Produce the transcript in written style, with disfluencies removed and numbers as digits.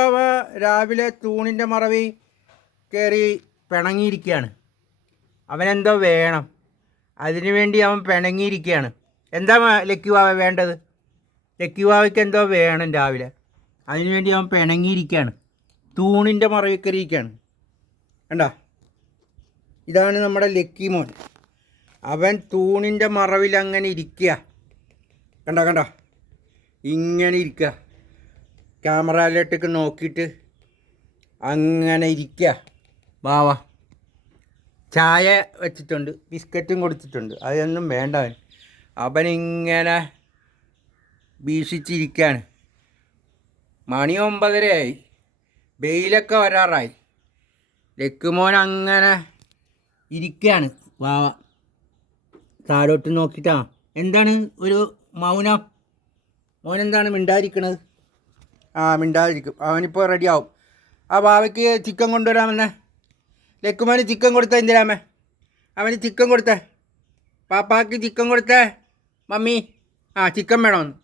അവ രാവിലെ തൂണിൻ്റെ മറവിൽ കയറി പിണങ്ങിയിരിക്കുകയാണ്. അവനെന്തോ വേണം, അതിനു വേണ്ടി അവൻ പിണങ്ങിയിരിക്കുകയാണ്. എന്താ ലക്കിവാവ വേണ്ടത്? ലക്കിവാവയ്ക്ക് എന്തോ വേണം രാവിലെ, അതിനുവേണ്ടി അവൻ പിണങ്ങിയിരിക്കുകയാണ്. തൂണിൻ്റെ മറവിൽ കയറിയിരിക്കുകയാണ്. കണ്ടോ, ഇതാണ് നമ്മുടെ ലക്കി മോൻ. അവൻ തൂണിൻ്റെ മറവിൽ അങ്ങനെ ഇരിക്കുക. കണ്ടോ കണ്ടോ, ഇങ്ങനെ ഇരിക്കുക. ക്യാമറയിലോട്ടേക്ക് നോക്കിയിട്ട് അങ്ങനെ ഇരിക്കുക. വാവാ, ചായ വെച്ചിട്ടുണ്ട്, ബിസ്ക്കറ്റും കൊടുത്തിട്ടുണ്ട്. അതൊന്നും വേണ്ട. അവനിങ്ങനെ വീക്ഷിച്ചിരിക്കുകയാണ്. മണി 9:30 വെയിലൊക്കെ വരാറായി. ലക്കുമോൻ അങ്ങനെ ഇരിക്കുകയാണ്. വാവ താഴോട്ട് നോക്കിയിട്ടാ. എന്താണ് ഒരു മൗനം? മോനെന്താണ് മിണ്ടാതിരിക്കണത്? മിണ്ടാതിരിക്കും. അവനിപ്പോൾ റെഡിയാവും. ആ വാവയ്ക്ക് ചിക്കൻ കൊണ്ടുവരാമെന്നേ. ലക്കുമോന് ചിക്കൻ കൊടുത്തേ. എന്തിനാമേ അവന് ചിക്കൻ കൊടുത്തേ? പാപ്പാക്ക് ചിക്കൻ കൊടുത്തേ. മമ്മി ചിക്കൻ വേണമെന്ന്.